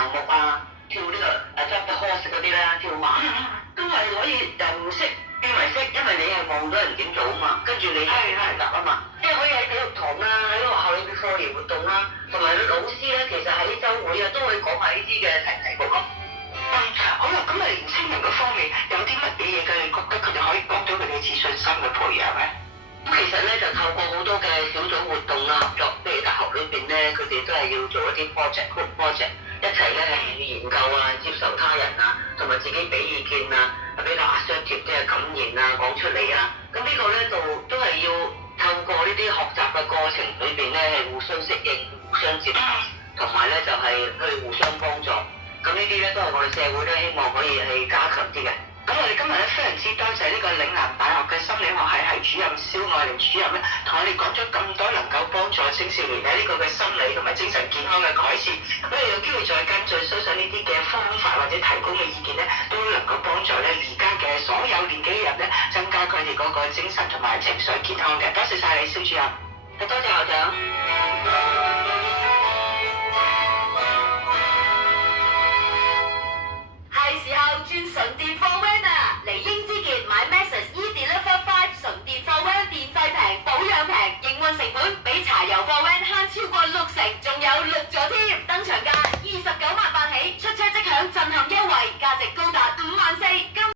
項目啊，跳呢個jump the horse 嗰啲咧，跳馬都係可以由唔識變為識，因為你係望到人點做啊嘛，跟住你係學習啊嘛，即係可以喺體育堂啊，喺學校裏邊課餘活動啦，同埋老師咧，其實喺週會啊都會講埋呢啲嘅題目咯。好啦，咁啊年青人嗰方面有啲乜嘢嘢佢哋覺得佢哋可以幫到佢哋嘅自信心嘅培養咧？咁其實咧就透過好多嘅小組活動啊，合作，譬如大學裏邊咧，佢哋都係要做一啲 group project， 一齊咧係研究啊，接受他人啊，同埋自己俾意見啊，比較 assertive 啲嘅感言啊，講出嚟啊。咁呢個咧就都係要透過呢啲學習嘅過程裏邊咧，係互相適應、互相接納，同埋咧就係去互相幫助。咁呢啲咧都係我哋社會咧希望可以係加強啲嘅。咁我哋今日咧非常之多謝呢個嶺南大學嘅心理學系系主任蕭愛玲主任咧，同我哋講咗咁多能夠幫助青少年喺呢個嘅心理同埋精神健康嘅改善。咁你有機會再跟進，相信呢啲嘅方法或者提供嘅意見咧，都能夠幫助咧而家嘅所有年紀嘅人咧，增加佢哋嗰個精神同埋情緒健康嘅。多謝晒你，蕭主任。多謝校長。係時候轉純電貨 van 啦！嚟英之傑買 Maxus E-Deliver 5純電貨 van，電費平，保養平，營運成本比柴油貨 van 慳超過60%，仲有6座添。登場價29萬8起，出車即享震撼優惠，價值高達